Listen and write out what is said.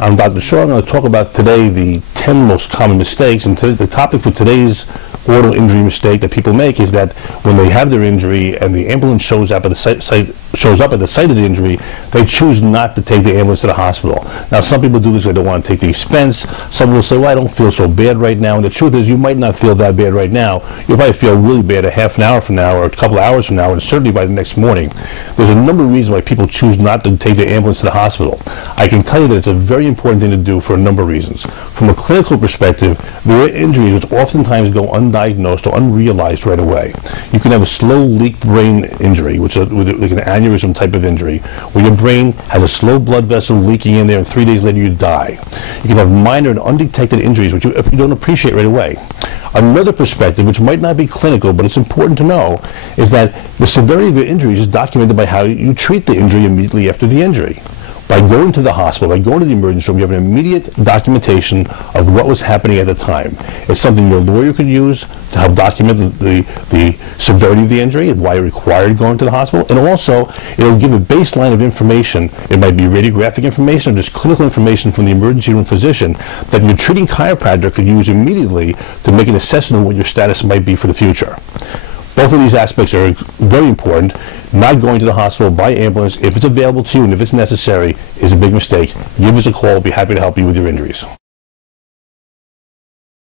I'm Dr. Shaw. I'm going to talk about today the 10 most common mistakes, and the topic for today's auto injury mistake that people make is that when they have their injury and the ambulance shows up at the site of the injury, they choose not to take the ambulance to the hospital. Now, some people do this; they don't want to take the expense. Some will say, "Well, I don't feel so bad right now." And the truth is, you might not feel that bad right now. You'll probably feel really bad a half an hour from now, or a couple of hours from now, and certainly by the next morning. There's a number of reasons why people choose not to take the ambulance to the hospital. I can tell you that it's a very important thing to do for a number of reasons. From a clinical perspective, there are injuries which oftentimes go undiagnosed or unrealized right away. You can have a slow leak brain injury, which is like an aneurysm type of injury, where your brain has a slow blood vessel leaking in there, and 3 days later you die. You can have minor and undetected injuries, which you don't appreciate right away. Another perspective, which might not be clinical, but it's important to know, is that the severity of the injuries is documented by how you treat the injury immediately after the injury. By going to the hospital, by going to the emergency room, you have an immediate documentation of what was happening at the time. It's something your lawyer could use to help document the severity of the injury and why it required going to the hospital. And also, it'll give a baseline of information. It might be radiographic information or just clinical information from the emergency room physician that your treating chiropractor could use immediately to make an assessment of what your status might be for the future. Both of these aspects are very important. Not going to the hospital by ambulance, if it's available to you and if it's necessary, is a big mistake. Give us a call. We'll be happy to help you with your injuries.